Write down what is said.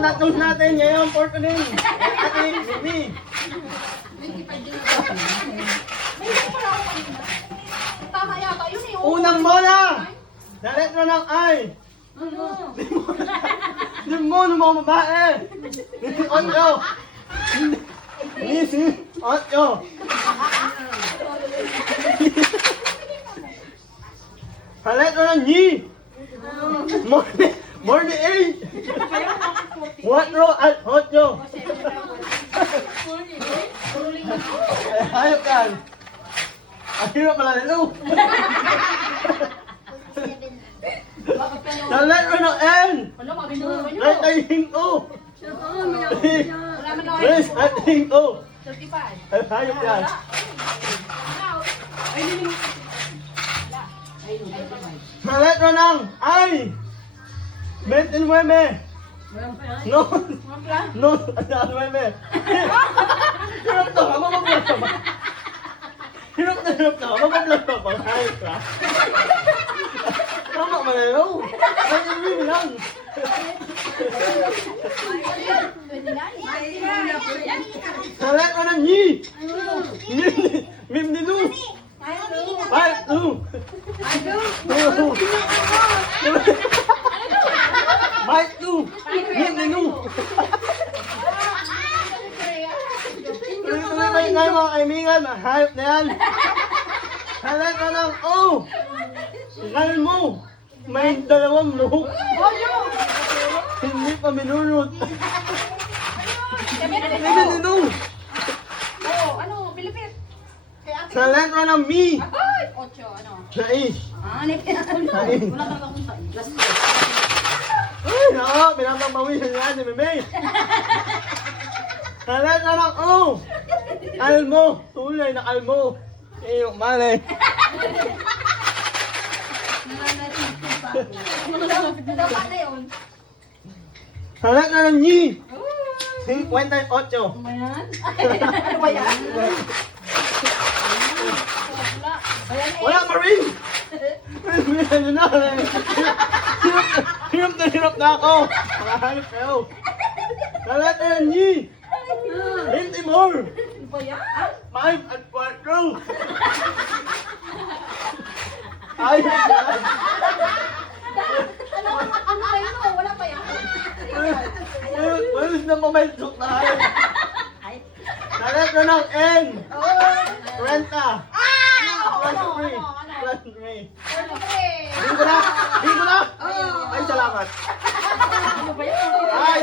na-choose natin ngayon for today. Ating Mimi. Tama yata yun eh. Unang bola. Na letra ng I. Limon ng mga babae. Onyo. Nisi. Onyo. Sa letra ng Ni. Morning 8. Watro at Onyo. Hayop kan. Ang hirap pala nito. Sa letra ng N. Right ay hinto. Yes, at hinto. Ay, hayop yan. Sa letra ng I. 29. No. No. 9. Hirap to. Mamablog ka ba? Hirap na. Mamablog ka ba? Hayop ka. Tama ba na yun? Ay, hindi lang. Sa letra ng Ni. Mimdinu. 5, 2. 5, 2. Mimdinu. Tuloy-tuloy ba yung mga kaibigan? Hayop na yan. Sa letra ng O. Kalmo. May dalawang luhok. Hindi pa minunod. Mimdinu. Ano, Pilipit? Sa letra ng Mi. Ocho, ano? Sais. Wala Sais. talaga akong sais. Ay, nako, pinapagpawisan niya si Mimi. Sa letra ng O. Almo. Tulay na almo. Iyong mali. Dapat na yun. Sa letra ng Ni. 58. Ano ba yan? Wala pa rin. Ano na. Hirap na ako. Makahanap kayo. Sa letra ng Ni. 20 more. Ano ba yan? 5 at 4. Ay, Ano ba yun? Wala pa yan. Walis na mamelsok na kayo. Sa letra ng N. 30. Plus 3. Plus 3. Bingo na! Bingo na! Ay, salamat. Ano ba yan? Ay,